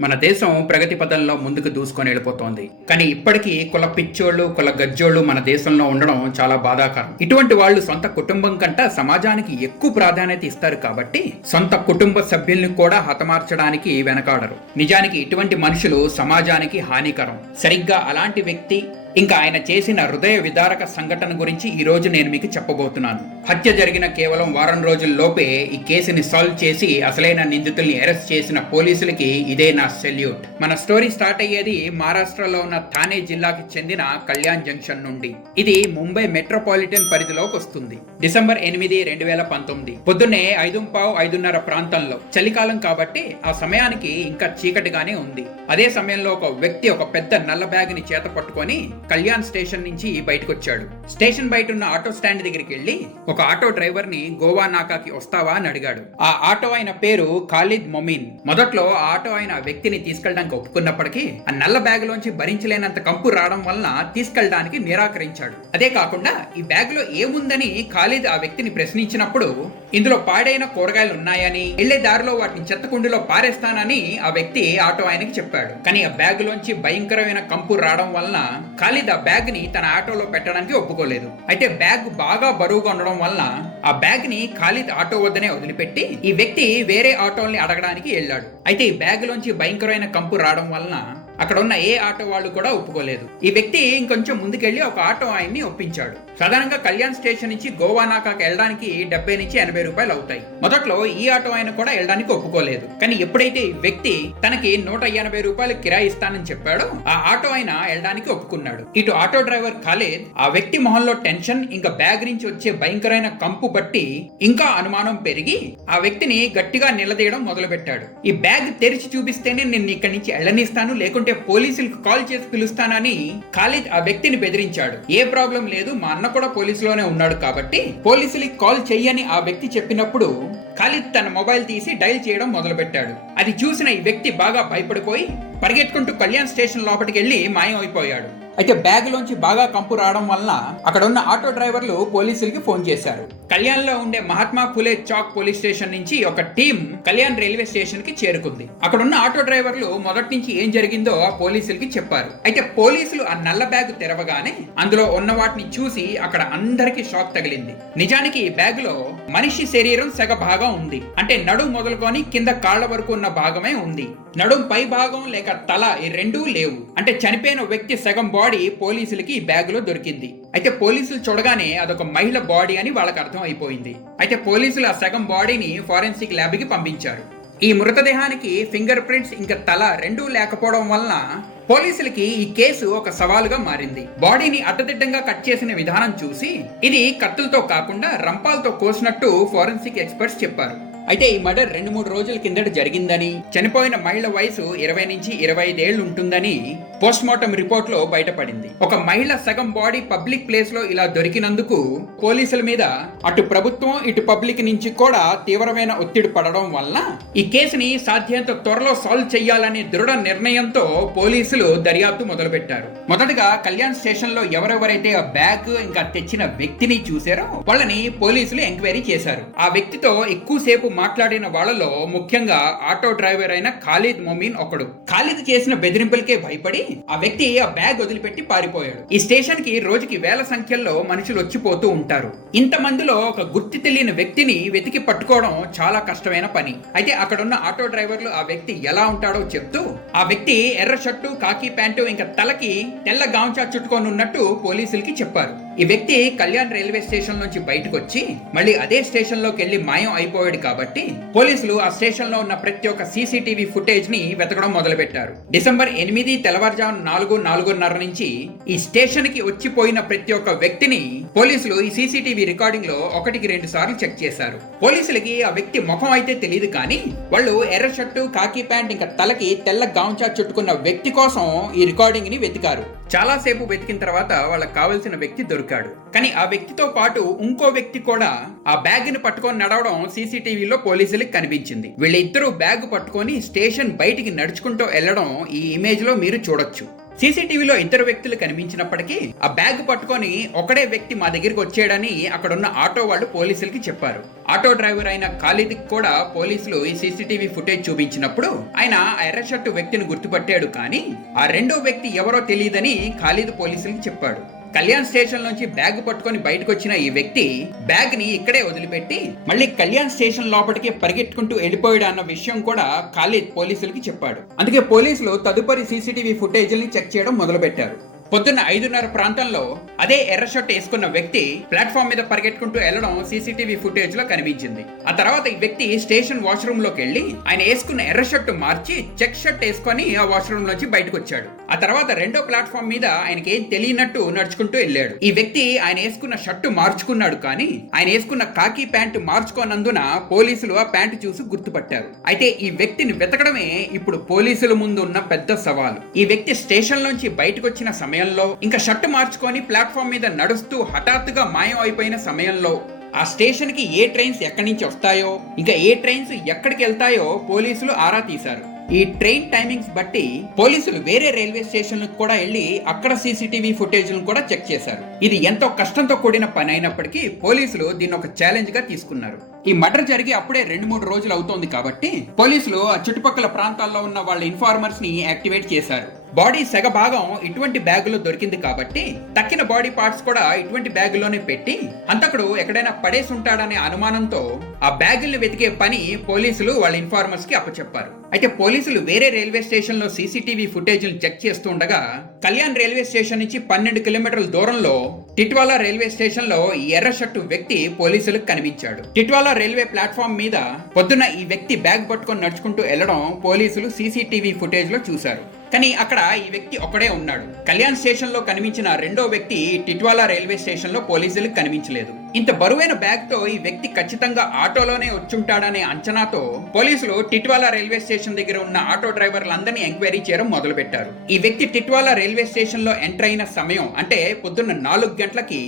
మన దేశం ప్రగతి పథంలో ముందుకు దూసుకొని వెళ్ళిపోతోంది. కానీ ఇప్పటికీ కుల పిచ్చోళ్ళు, కుల గజ్జోళ్ళు మన దేశంలో ఉండడం చాలా బాధాకరం. ఇటువంటి వాళ్ళు సొంత కుటుంబం కంటే సమాజానికి ఎక్కువ ప్రాధాన్యత ఇస్తారు కాబట్టి సొంత కుటుంబ సభ్యుల్ని కూడా హతమార్చడానికి వెనకాడరు. నిజానికి ఇటువంటి మనుషులు సమాజానికి హానికరం. సరిగ్గా అలాంటి వ్యక్తి ఇంకా ఆయన చేసిన హృదయ విదారక సంఘటన గురించి ఈ రోజు నేను మీకు చెప్పబోతున్నాను. హత్య జరిగిన కేవలం వారం రోజుల్లోపే ఈ కేసుని సాల్వ్ చేసి అసలైన నిందితుల్ని అరెస్ట్ చేసిన పోలీసులకి ఇదే నా సెల్యూట్. మన స్టోరీ స్టార్ట్ అయ్యేది మహారాష్ట్రలో ఉన్న థానే జిల్లాకి చెందిన కళ్యాణ్ జంక్షన్ నుండి. ఇది ముంబై మెట్రోపాలిటన్ పరిధిలోకి వస్తుంది. డిసెంబర్ 8, 2019 పొద్దున్నే 5:15 ప్రాంతంలో. చలికాలం కాబట్టి ఆ సమయానికి ఇంకా చీకటిగానే ఉంది. అదే సమయంలో ఒక వ్యక్తి ఒక పెద్ద నల్ల బ్యాగ్ ని చేత పట్టుకొని కళ్యాణ్ స్టేషన్ నుంచి బయటకు వచ్చాడు. స్టేషన్ బయట ఉన్న ఆటో స్టాండ్ దగ్గరికి వెళ్లి ఒక ఆటో డ్రైవర్ ని గోవా నాకాకి వస్తావా అని అడిగాడు. ఆ ఆటో ఆయన పేరు ఖాలిద్ మొమిన్. మొదట్లో ఆ ఆటో ఆయన వ్యక్తిని తీసుకెళ్ళడానికి ఒప్పుకున్నప్పటికీ ఆ నల్ల బ్యాగ్ లోంచి భరించలేనంత కంపు రావడం వలన తీసుకెళ్ళడానికి నిరాకరించాడు. అదే కాకుండా ఈ బ్యాగ్ లో ఏముందని ఖాలిద్ ఆ వ్యక్తిని ప్రశ్నించినప్పుడు ఇందులో పాడైన కూరగాయలు ఉన్నాయని, వెళ్లే దారిలో వాటిని చెత్తకుండిలో పారేస్తానని ఆ వ్యక్తి ఆటో ఆయనకి చెప్పాడు. కానీ ఆ బ్యాగ్ లోంచి భయంకరమైన కంపు రావడం వలన ఖాలిద్ ఆ బ్యాగ్ ని తన ఆటోలో పెట్టడానికి ఒప్పుకోలేదు. అయితే బ్యాగ్ బాగా బరువుగా ఉండడం వలన ఆ బ్యాగ్ ని ఖాలిద్ ఆటో వద్దనే వదిలిపెట్టి ఈ వ్యక్తి వేరే ఆటోల్ని అడగడానికి వెళ్ళాడు. అయితే ఈ బ్యాగ్ లోంచి భయంకరమైన కంపు రావడం వలన అక్కడ ఉన్న ఏ ఆటో వాళ్ళు కూడా ఒప్పుకోలేదు. ఈ వ్యక్తి ఇంకొంచెం ముందుకెళ్లి ఒక ఆటో ఆయన్ని ఒప్పించాడు. సాధారణంగా కళ్యాణ్ స్టేషన్ నుంచి గోవా నాకాకి వెళ్ళడానికి 70 నుంచి 80 రూపాయలు అవుతాయి. మొదట్లో ఈ ఆటో ఆయన కూడా వెళ్ళడానికి ఒప్పుకోలేదు. కానీ ఎప్పుడైతే ఈ వ్యక్తి తనకి 180 రూపాయలు కిరాయి ఇస్తానని చెప్పాడో ఆ ఆటో ఆయన వెళ్ళడానికి ఒప్పుకున్నాడు. ఇటు ఆటో డ్రైవర్ ఖాలిద్ ఆ వ్యక్తి మొహంలో టెన్షన్ ఇంకా బ్యాగ్ నుంచి వచ్చే భయంకరమైన కంపు బట్టి ఇంకా అనుమానం పెరిగి ఆ వ్యక్తిని గట్టిగా నిలదీయడం మొదలు పెట్టాడు. ఈ బ్యాగ్ తెరిచి చూపిస్తేనే నేను ఇక్కడి నుంచి వెళ్ళనిస్తాను, లేకుంటే పోలీసులకు కాల్ చేసి పిలుస్తానని ఖాలిద్ ఆ వ్యక్తిని బెదిరించాడు. ఏ ప్రాబ్లం లేదు, మా అన్న కూడా పోలీసులోనే ఉన్నాడు కాబట్టి పోలీసులకి కాల్ చెయ్యని ఆ వ్యక్తి చెప్పినప్పుడు ఖాలిద్ తన మొబైల్ తీసి డైల్ చేయడం మొదలు పెట్టాడు. అది చూసిన ఈ వ్యక్తి బాగా భయపడిపోయి పరిగెట్టుకుంటూ కళ్యాణ్ స్టేషన్ లోపలికి వెళ్లి మాయం అయిపోయాడు. అయితే బ్యాగ్ లోంచి బాగా కంపు రావడం వలన అక్కడ ఉన్న ఆటో డ్రైవర్లు పోలీసులకి ఫోన్ చేశారు. కళ్యాణ్ లో ఉండే మహాత్మా ఫులే చౌక్ పోలీస్ స్టేషన్ నుంచి ఒక టీం కళ్యాణ్ రైల్వే స్టేషన్ కి చేరుకుంది. అక్కడ ఉన్న ఆటో డ్రైవర్లు మొదటి నుంచి ఏం జరిగిందో ఆ పోలీసులకి చెప్పారు. అయితే పోలీసులు ఆ నల్ల బ్యాగ్ తెరవగానే అందులో ఉన్న వాటిని చూసి అక్కడ అందరికి షాక్ తగిలింది. నిజానికి ఈ బ్యాగ్ లో మనిషి శరీరం సగ భాగం ఉంది. అంటే నడుం మొదలుకొని కింద కాళ్ల వరకు ఉన్న భాగమే ఉంది. నడుం పై భాగం లేక తల ఈ రెండూ లేవు. అంటే చనిపోయిన వ్యక్తి సగం బాడీ పోలీసులకి ఈ బ్యాగ్ లో దొరికింది. అయితే పోలీసులు చూడగానే అదొక మహిళ బాడీ అని వాళ్ళకి అర్థం అయిపోయింది. అయితే పోలీసులు ఆ సగం బాడీని ఫోరెన్సిక్ ల్యాబ్ కి పంపించారు. ఈ మృతదేహానికి ఫింగర్ ప్రింట్స్ ఇంకా తల రెండూ లేకపోవడం వలన పోలీసులకి ఈ కేసు ఒక సవాలుగా మారింది. బాడీని అడ్డదిడ్డంగా కట్ చేసిన విధానం చూసి ఇది కత్తులతో కాకుండా రంపాలతో కోసినట్టు ఫోరెన్సిక్ ఎక్స్పర్ట్స్ చెప్పారు. అయితే ఈ మర్డర్ 2-3 రోజుల కిందట జరిగిందని, చనిపోయిన మహిళ వయసు 20 నుంచి 25 ఏళ్లు ఉంటుందని పోస్ట్ మార్టం రిపోర్ట్ లో బయటపడింది. ఒక మహిళ సగం బాడీ పబ్లిక్ ప్లేస్ లో ఇలా దొరికినందుకు పోలీసుల మీద అటు ప్రభుత్వం ఇటు పబ్లిక్ నుంచి కూడా తీవ్రమైన ఒత్తిడి పడడం వలన ఈ కేసుని సాధ్యంత త్వరలో సాల్వ్ చేయాలనే దృఢ నిర్ణయంతో పోలీసులు దర్యాప్తు మొదలు పెట్టారు. మొదటగా కళ్యాణ్ స్టేషన్ లో ఎవరెవరైతే ఆ బ్యాగ్ ఇంకా తెచ్చిన వ్యక్తిని చూసారో వాళ్ళని పోలీసులు ఎంక్వైరీ చేశారు. ఆ వ్యక్తితో ఎక్కువసేపు మాట్లాడిన వాళ్ళలో ముఖ్యంగా ఆటో డ్రైవర్ అయిన ఖాలిద్ మొమిన్ ఒకడు. ఖాలిద్ చేసిన బెదిరింపులకే భయపడి ఆ వ్యక్తి ఆ బ్యాగ్ వదిలిపెట్టి పారిపోయాడు. ఈ స్టేషన్ కి రోజుకి వేల సంఖ్యలో మనుషులు వచ్చిపోతూ ఉంటారు. ఇంతమందిలో ఒక గుర్తు తెలియని వ్యక్తిని వెతికి పట్టుకోవడం చాలా కష్టమైన పని. అయితే అక్కడున్న ఆటో డ్రైవర్లు ఆ వ్యక్తి ఎలా ఉంటాడో చెప్తూ ఆ వ్యక్తి ఎర్ర షర్టు, కాకి ప్యాంటు ఇంకా తలకి తెల్ల గాంచా చుట్టుకొని ఉన్నట్టు పోలీసులకి చెప్పారు. ఈ వ్యక్తి కళ్యాణ్ రైల్వే స్టేషన్ నుంచి బయటకు వచ్చి మళ్ళీ అదే స్టేషన్ లోకి వెళ్లి మాయం అయిపోయాడు కాబట్టి పోలీసులు ఆ స్టేషన్ లో ఉన్న ప్రతి ఒక్క సీసీటీవీ ఫుటేజ్ ని వెతకడం మొదలు పెట్టారు. డిసెంబర్ 8 తెల్లవారుజాము 4-4:30 నుంచి ఈ స్టేషన్ కి వచ్చిపోయిన ప్రతి ఒక్క వ్యక్తిని పోలీసులు ఈ సీసీటీవీ రికార్డింగ్ లో 1-2 సార్లు చెక్ చేశారు. పోలీసులకి ఆ వ్యక్తి ముఖం అయితే తెలియదు కానీ వాళ్ళు ఎర్ర షర్టు, కాకి ప్యాంట్ ఇంకా తలకి తెల్ల గాంచా చుట్టుకున్న వ్యక్తి కోసం ఈ రికార్డింగ్ ని వెతికారు. చాలా సేపు వెతికిన తర్వాత వాళ్ళకి కావలసిన వ్యక్తి దొరికాడు. కానీ ఆ వ్యక్తితో పాటు ఇంకో వ్యక్తి కూడా ఆ బ్యాగ్ ని పట్టుకొని నడవడం సీసీటీవీలో పోలీసులకు కనిపించింది. వీళ్ళిద్దరూ బ్యాగ్ పట్టుకొని స్టేషన్ బయటికి నడుచుకుంటూ వెళ్లడం ఈ ఇమేజ్ లో మీరు చూడొచ్చు. సీసీటీవీలో ఇద్దరు వ్యక్తులు కనిపించినప్పటికీ ఆ బ్యాగ్ పట్టుకొని ఒకడే వ్యక్తి మా దగ్గరికి వచ్చాడని అక్కడున్న ఆటో వాళ్ళు పోలీసులకి చెప్పారు. ఆటో డ్రైవర్ అయిన ఖాలిద్ కూడా పోలీసులు ఈ సీసీటీవీ ఫుటేజ్ చూపించినప్పుడు ఆయన ఎర్ర షర్టు వ్యక్తిని గుర్తుపట్టాడు, కానీ ఆ రెండో వ్యక్తి ఎవరో తెలియదని ఖాలిద్ పోలీసులకి చెప్పాడు. కళ్యాణ్ స్టేషన్ నుంచి బ్యాగ్ పట్టుకొని బయటకు వచ్చిన ఈ వ్యక్తి బ్యాగ్ ని ఇక్కడే వదిలిపెట్టి మళ్ళీ కళ్యాణ్ స్టేషన్ లోపలికి పరిగెట్టుకుంటూ వెళ్ళిపోయాడు అన్న విషయం కూడా ఖాలిద్ పోలీసులకి చెప్పాడు. అందుకే పోలీసులు తదుపరి సీసీటీవీ ఫుటేజ్ని చెక్ చేయడం మొదలుపెట్టారు. పొద్దున్న 5:30 ప్రాంతంలో అదే ఎర్ర షర్ట్ వేసుకున్న వ్యక్తి ప్లాట్ఫామ్ మీద పరిగెట్టుకుంటూ వెళ్లడం సీసీటీవీ ఫుటేజ్ లో కనిపించింది. ఆ తర్వాత ఈ వ్యక్తి స్టేషన్ వాష్రూమ్ లోకి వెళ్లి ఆయన వేసుకున్న ఎర్ర షర్ట్ మార్చి చెక్ షర్ట్ వేసుకొని ఆ వాష్రూమ్ నుంచి బయటకు వచ్చాడు. ఆ తర్వాత రెండో ప్లాట్ఫామ్ మీద ఆయనకి ఏం తెలియనట్టు నడుచుకుంటూ వెళ్ళాడు. ఈ వ్యక్తి ఆయన వేసుకున్న షర్టు మార్చుకున్నాడు, కానీ ఆయన వేసుకున్న కాకి ప్యాంటు మార్చుకోనందున పోలీసులు ఆ ప్యాంటు చూసి గుర్తుపట్టారు. అయితే ఈ వ్యక్తిని వెతకడమే ఇప్పుడు పోలీసుల ముందు ఉన్న పెద్ద సవాలు. ఈ వ్యక్తి స్టేషన్ నుంచి బయటకు వచ్చిన సమయం ఇంకా షర్ట్ మార్చుకొని ప్లాట్ఫామ్ మీద నడుస్తూ హఠాత్తుగా మాయం అయిపోయిన సమయంలో ఆ స్టేషన్ కి ఏ ట్రైన్స్ ఎక్కడి నుంచి వస్తాయో, ఇంకా ఏ ట్రైన్స్ ఎక్కడికి వెళ్తాయో పోలీసులు ఆరా తీశారు. ఈ ట్రైన్ టైమింగ్స్ బట్టి పోలీసులు వేరే రైల్వే స్టేషన్లకు కూడా వెళ్లి అక్కడ సీసీటీవీ ఫుటేజ్లను కూడా చెక్ చేశారు. ఇది ఎంతో కష్టంతో కూడిన పని అయినప్పటికీ పోలీసులు దీన్ని ఒక ఛాలెంజ్ గా తీసుకున్నారు. ఈ మర్డర్ జరిగి అప్పుడే 2-3 రోజులు అవుతోంది కాబట్టి పోలీసులు ఆ చుట్టుపక్కల ప్రాంతాల్లో ఉన్న వాళ్ళ ఇన్ఫార్మర్స్ ని యాక్టివేట్ చేశారు. బాడీ సెగ భాగం ఇటువంటి బ్యాగులో దొరికింది కాబట్టి తక్కిన బాడీ పార్ట్స్ కూడా ఇటువంటి బ్యాగులోనే పెట్టి హంతకుడు ఎక్కడైనా పడేసి ఉంటాడనే అనుమానంతో ఆ బ్యాగుల్ని వెతికే పని పోలీసులు వాళ్ళ ఇన్ఫార్మర్స్ కి అప్పచెప్పారు. అయితే పోలీసులు వేరే రైల్వే స్టేషన్ లో సీసీటీవీ ఫుటేజ్ చెక్ చేస్తూ ఉండగా కళ్యాణ్ రైల్వే స్టేషన్ నుంచి 12 కిలోమీటర్ల దూరంలో టిట్వాలా రైల్వే స్టేషన్ లో ఈ ఎర్ర షర్టు వ్యక్తి పోలీసులకు కనిపించాడు. టిట్వాలా రైల్వే ప్లాట్ఫామ్ మీద పొద్దున ఈ వ్యక్తి బ్యాగ్ పట్టుకొని నడుచుకుంటూ వెళ్లడం పోలీసులు సీసీటీవీ ఫుటేజ్ లో చూశారు. కానీ అక్కడ ఈ వ్యక్తి ఒకడే ఉన్నాడు. కళ్యాణ్ స్టేషన్ లో కనిపించిన రెండో వ్యక్తి టిట్వాలా రైల్వే స్టేషన్ లో పోలీసులకు కనిపించలేదు. ఇంత బరువైన బ్యాగ్ తో ఈ వ్యక్తి ఖచ్చితంగా ఆటోలోనే వచ్చుంటాడనే అంచనాతో పోలీసులు టిట్వాలా రైల్వే స్టేషన్ దగ్గర ఉన్న ఆటో డ్రైవర్లందరినీ ఎంక్వైరీ చేయడం మొదలు పెట్టారు. ఈ వ్యక్తి టిట్వాలా రైల్వే స్టేషన్ లో ఎంటర్ అయిన సమయం అంటే పొద్దున్న 4 గంటలకి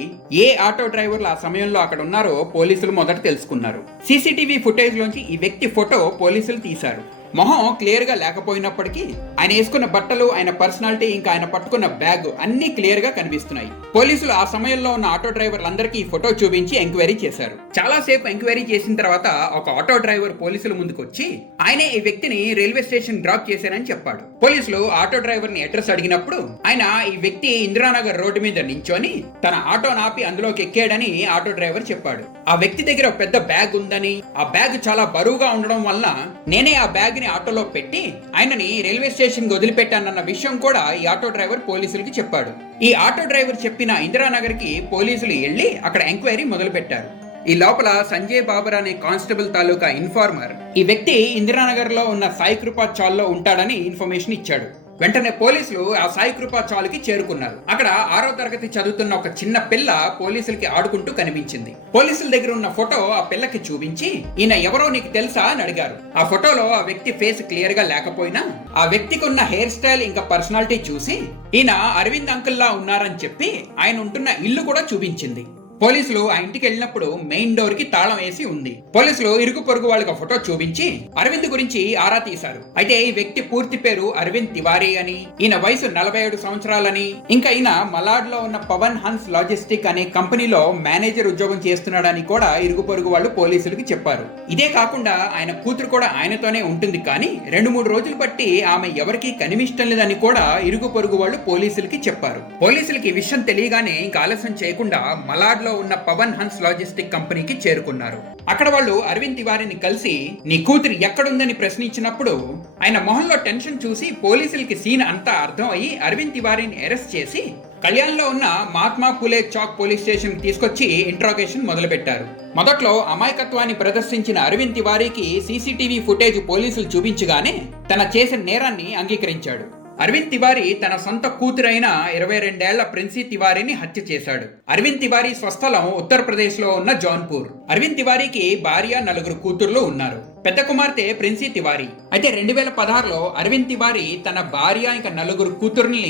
ఏ ఆటో డ్రైవర్లు ఆ సమయంలో అక్కడ ఉన్నారో పోలీసులు మొదట తెలుసుకున్నారు. సీసీటీవీ ఫుటేజ్ లోంచి ఈ వ్యక్తి ఫోటో పోలీసులు తీశారు. మొహం క్లియర్ గా లేకపోయినప్పటికీ ఆయన వేసుకున్న బట్టలు, ఆయన పర్సనాలిటీ, ఇంకా ఆయన పట్టుకున్న బ్యాగ్ అన్ని క్లియర్ గా కనిపిస్తున్నాయి. పోలీసులు ఆ సమయంలో ఉన్న ఆటో డ్రైవర్లందరికీ ఈ ఫోటో చూపించి ఎంక్వైరీ చేశారు. చాలా సేపు ఎంక్వైరీ చేసిన తర్వాత ఒక ఆటో డ్రైవర్ పోలీసుల ముందుకు వచ్చి ఆయనే ఈ వ్యక్తిని రైల్వే స్టేషన్ డ్రాప్ చేశానని చెప్పాడు. పోలీసులు ఆటో డ్రైవర్ ని అడ్రస్ అడిగినప్పుడు ఆయన ఈ వ్యక్తి ఇందిరానగర్ రోడ్డు మీద నించొని తన ఆటో నాపి అందులోకి ఎక్కాడని ఆటో డ్రైవర్ చెప్పాడు. ఆ వ్యక్తి దగ్గర ఒక పెద్ద బ్యాగ్ ఉందని, ఆ బ్యాగ్ చాలా బరువుగా ఉండడం వల్ల నేనే ఆ బ్యాగ్ ఆటోలో పెట్టి ఆయనని రైల్వే స్టేషన్ వదిలిపెట్టానన్న విషయం కూడా ఈ ఆటో డ్రైవర్ పోలీసులకి చెప్పాడు. ఈ ఆటో డ్రైవర్ చెప్పిన ఇందిరానగర్ కి పోలీసులు వెళ్లి అక్కడ ఎంక్వైరీ మొదలు పెట్టారు. ఈ లోపల సంజయ్ బాబర్ అనే కానిస్టేబుల్ తాలూకా ఇన్ఫార్మర్ ఈ వ్యక్తి ఇందిరానగర్ లో ఉన్న సాయి కృపా చాల్లో ఉంటాడని ఇన్ఫర్మేషన్ ఇచ్చాడు. వెంటనే పోలీసులు ఆ సాయి కృపా చాలుకి చేరుకున్నారు. అక్కడ 6వ తరగతి చదువుతున్న ఒక చిన్న పిల్ల పోలీసులకి ఆడుకుంటూ కనిపించింది. పోలీసుల దగ్గర ఉన్న ఫోటో ఆ పిల్లకి చూపించి ఈయన ఎవరో నీకు తెలుసా అని అడిగారు. ఆ ఫోటోలో ఆ వ్యక్తి ఫేస్ క్లియర్ గా లేకపోయినా ఆ వ్యక్తికి ఉన్న హెయిర్ స్టైల్ ఇంకా పర్సనాలిటీ చూసి ఈయన అరవింద్ అంకుల్ లా ఉన్నారని చెప్పి ఆయన ఉంటున్న ఇల్లు కూడా చూపించింది. పోలీసులు ఆ ఇంటికి వెళ్ళినప్పుడు మెయిన్ డోర్ కి తాళం వేసి ఉంది. పోలీసులు ఇరుగు పొరుగు వాళ్ళకి ఫోటో చూపించి అరవింద్ గురించి ఆరా తీశారు. అయితే ఈ వ్యక్తి పూర్తి పేరు అరవింద్ తివారీ అని, ఈయన వయసు 47 సంవత్సరాలని, ఇంకా ఈయన మలాడ్ లో ఉన్న పవన్ హన్స్ లాజిస్టిక్ అనే కంపెనీలో మేనేజర్ ఉద్యోగం చేస్తున్నాడని కూడా ఇరుగు పొరుగు వాళ్ళు పోలీసులకి చెప్పారు. ఇదే కాకుండా ఆయన కూతురు కూడా ఆయనతోనే ఉంటుంది, కానీ 2-3 రోజులు బట్టి ఆమె ఎవరికి కనిపించడం లేదని కూడా ఇరుగు పొరుగు వాళ్ళు పోలీసులకి చెప్పారు. పోలీసులకి ఈ విషయం తెలియగానే ఇంకా ఆలస్యం చేయకుండా మలాడ్ లో ఉన్న పవన్ హన్స్ లాజిస్టిక్ కంపెనీకి చేరుకున్నారు. అక్కడ వాళ్ళు అరవింద్ తివారీని కలిసి నీ కూతురు ఎక్కడుందని ప్రశ్నించినప్పుడు ఆయన మొహంలో టెన్షన్ చూసి పోలీసులకి సీన్ అంతా అర్థం అయ్యి అరవింద్ తివారీని అరెస్ట్ చేసి కళ్యాణ్ లో ఉన్న మహాత్మా ఫూలే చౌక్ పోలీస్ స్టేషన్ తీసుకొచ్చి ఇంట్రాగేషన్ మొదలు పెట్టారు. మొదట్లో అమాయకత్వాన్ని ప్రదర్శించిన అరవింద్ తివారీకి సీసీటీవీ ఫుటేజ్ పోలీసులు చూపించగానే తన చేసిన నేరాన్ని అంగీకరించాడు. అరవింద్ తివారీ తన సొంత కూతురైన 22 ఏళ్ల ప్రిన్సీ తివారీని హత్య చేశాడు. అరవింద్ తివారీ స్వస్థలం ఉత్తరప్రదేశ్ లో ఉన్న జౌన్పూర్. అరవింద్ తివారీకి భార్య, 4 కూతుర్లు ఉన్నారు. పెద్ద కుమార్తె ప్రిన్సీ తివారీ. అయితే 2016లో అరవింద్ తివారీ తన భార్య ఇంకా 4 కూతుర్ని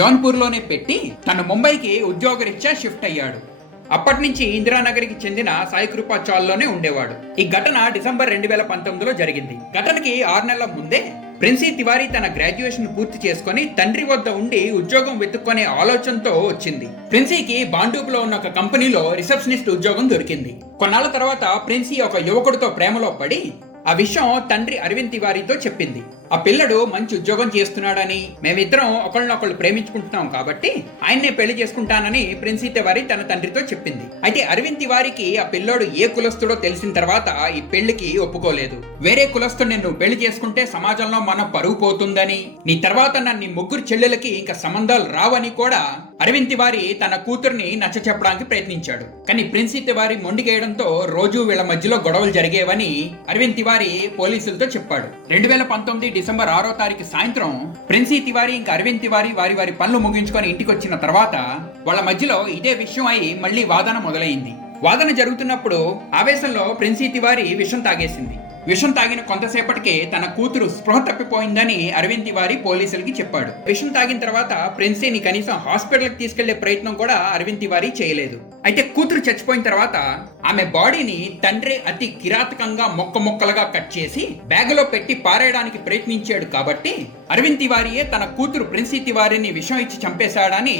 జౌన్పూర్ లోనే పెట్టి తన ముంబైకి ఉద్యోగరీత్యా షిఫ్ట్ అయ్యాడు. అప్పటి నుంచి ఇందిరానగర్కి చెందిన సాయి కృపా చాల్లోనే ఉండేవాడు. ఈ ఘటన డిసెంబర్ 2019లో జరిగింది. ఘటనకి 6 నెలల ముందే ప్రిన్సీ తివారీ తన గ్రాడ్యుయేషన్ పూర్తి చేసుకుని తండ్రి వద్ద ఉండి ఉద్యోగం వెతుక్కునే ఆలోచనతో వచ్చింది. ప్రిన్సీకి బాండూపులో ఉన్న ఒక కంపెనీలో రిసెప్షనిస్ట్ ఉద్యోగం దొరికింది. కొన్నాళ్ల తర్వాత ప్రిన్సీ ఒక యువకుడితో ప్రేమలో పడి ఆ విషయం తండ్రి అరవింద్ తివారీతో చెప్పింది. ఆ పిల్లడు మంచి ఉద్యోగం చేస్తున్నాడని, మేమిద్దరం ఒకళ్ళనొకళ్ళు ప్రేమించుకుంటున్నాం కాబట్టి ఆయన్నే పెళ్లి చేసుకుంటానని ప్రిన్సీ తివారీ తన తండ్రితో చెప్పింది. అయితే అరవింద్ తివారీకి ఆ పిల్లోడు ఏ కులస్తుడో తెలిసిన తర్వాత ఈ పెళ్లికి ఒప్పుకోలేదు. వేరే కులస్తుడిని నువ్వు పెళ్లి చేసుకుంటే సమాజంలో మన పరువు పోతుందని, నీ తర్వాత నన్ను ముగ్గురు చెల్లెలకి ఇంకా సంబంధాలు రావని కూడా అరవింద్ తివారీ తన కూతుర్ని నచ్చ చెప్పడానికి ప్రయత్నించాడు. కానీ ప్రిన్సీ తివారీ మొండికేయడంతో రోజు వీళ్ళ మధ్యలో గొడవలు జరిగేవని అరవింద్ తివారీ పోలీసులతో చెప్పాడు. 2019 డిసెంబర్ 6వ తారీఖు సాయంత్రం ప్రిన్సీ తివారీ ఇంకా అరవింద్ తివారీ వారి పనులు ముగించుకొని ఇంటికి వచ్చిన తర్వాత వాళ్ళ మధ్యలో ఇదే విషయం అయి మళ్ళీ వాదన మొదలైంది. వాదన జరుగుతున్నప్పుడు ఆవేశంలో ప్రిన్సీ తివారీ విషం తాగేసింది. విషం తాగిన కొంతసేపటికే తన కూతురు స్పృహ తప్పిపోయిందని అరవింద్ తివారీ పోలీసులకి చెప్పాడు. విషం తాగిన తర్వాత ప్రిన్సీని కనీసం హాస్పిటల్కి తీసుకెళ్లే ప్రయత్నం కూడా అరవింద్ తివారీ చేయలేదు. అయితే కూతురు చచ్చిపోయిన తర్వాత ఆమె బాడీని తండ్రి అతి కిరాతకంగా మొక్కలుగా కట్ చేసి బ్యాగులో పెట్టి పారేయడానికి ప్రయత్నించాడు కాబట్టి అరవింద్ తివారీయే తన కూతురు ప్రిన్సీ తివారీని విషం ఇచ్చి చంపేశాడని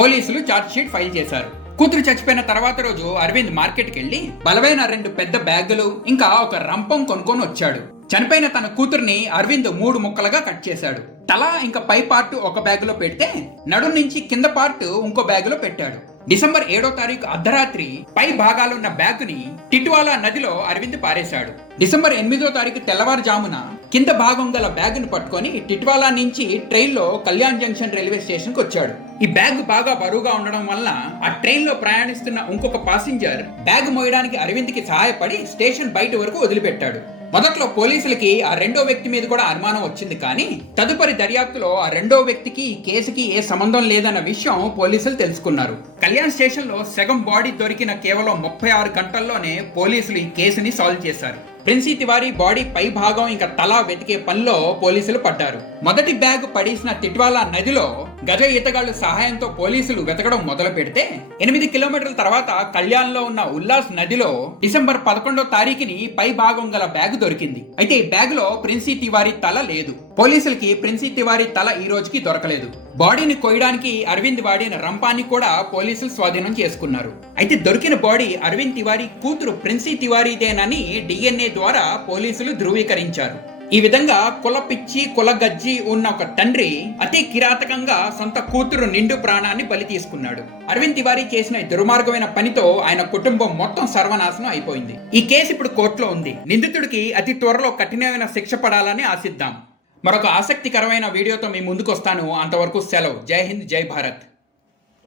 పోలీసులు ఛార్జ్ షీట్ ఫైల్ చేశారు. కూతురు చచ్చిపోయిన తర్వాత రోజు అరవింద్ మార్కెట్కి వెళ్లి బలమైన 2 పెద్ద బ్యాగులు ఇంకా ఒక రంపం కొనుక్కొని వచ్చాడు. చనిపోయిన తన కూతుర్ని అరవింద్ 3 ముక్కలుగా కట్ చేశాడు. తల ఇంకా పై పార్ట్ ఒక బ్యాగులో పెడితే నడుం నుంచి కింద పార్ట్ ఇంకో బ్యాగులో పెట్టాడు. డిసెంబర్ 7వ తారీఖు అర్ధరాత్రి పై భాగాలున్న బ్యాగుని టిట్వాలా నదిలో అరవింద్ పారేశాడు. డిసెంబర్ 8వ తారీఖు తెల్లవారుజామున కింద భాగం గల బ్యాగును పట్టుకొని టిట్వాలా నుంచి ట్రైన్లో కళ్యాణ్ జంక్షన్ రైల్వే స్టేషన్ కు వచ్చాడు. ఈ బ్యాగ్ బాగా బరువుగా ఉండడం వల్ల ఆ ట్రైన్ లో ప్రయాణిస్తున్న ఇంకొక పాసింజర్ బ్యాగ్ మోయడానికి అరవింద్ కి సహాయపడి స్టేషన్ బయట వరకు వదిలిపెట్టాడు. మొదట్లో పోలీసులకి ఆ రెండో వ్యక్తి మీద కూడా అనుమానం వచ్చింది. కానీ తదుపరి దర్యాప్తులో ఆ రెండో వ్యక్తికి ఈ కేసుకి ఏ సంబంధం లేదన్న విషయం పోలీసులు తెలుసుకున్నారు. కళ్యాణ్ స్టేషన్ లో సగం బాడీ దొరికిన కేవలం 36 గంటల్లోనే పోలీసులు ఈ కేసుని సాల్వ్ చేశారు. ప్రిన్సీ తివారీ బాడీ పై భాగం ఇంకా తల వెతికే పనిలో పోలీసులు పడ్డారు. మొదటి బ్యాగ్ పడేసిన టిట్వాలా నదిలో గజ ఈతగాళ్ల సహాయంతో పోలీసులు వెతకడం మొదలు పెడితే 8 కిలోమీటర్ల తర్వాత కళ్యాణ్ లో ఉన్న ఉల్లాస్ నదిలో డిసెంబర్ 11వ తారీఖుని పై భాగం గల బ్యాగ్ దొరికింది. అయితే ఈ బ్యాగ్ లో ప్రిన్సీ తివారీ తల లేదు. పోలీసులకి ప్రిన్సీ తివారీ తల ఈ రోజుకి దొరకలేదు. బాడీని కోయడానికి అరవింద్ వాడిన రంపాన్ని కూడా పోలీసులు స్వాధీనం చేసుకున్నారు. అయితే దొరికిన బాడీ అరవింద్ తివారీ కూతురు ప్రిన్సీ తివారీదేనని DNA ద్వారా పోలీసులు ధృవీకరించారు. ఈ విధంగా కుల పిచ్చి కుల గజ్జి ఉన్న ఒక తండ్రి అతి కిరాతకంగా సొంత కూతురు నిండు ప్రాణాన్ని బలి తీసుకున్నాడు. అరవింద్ తివారీ చేసిన దుర్మార్గమైన పనితో ఆయన కుటుంబం మొత్తం సర్వనాశనం అయిపోయింది. ఈ కేసు ఇప్పుడు కోర్టులో ఉంది. నిందితుడికి అతి త్వరలో కఠినమైన శిక్ష పడాలని ఆశిద్దాం. మరొక ఆసక్తికరమైన వీడియోతో మీ ముందుకు వస్తాను. అంతవరకు సెలవు. జై హింద్, జై భారత్.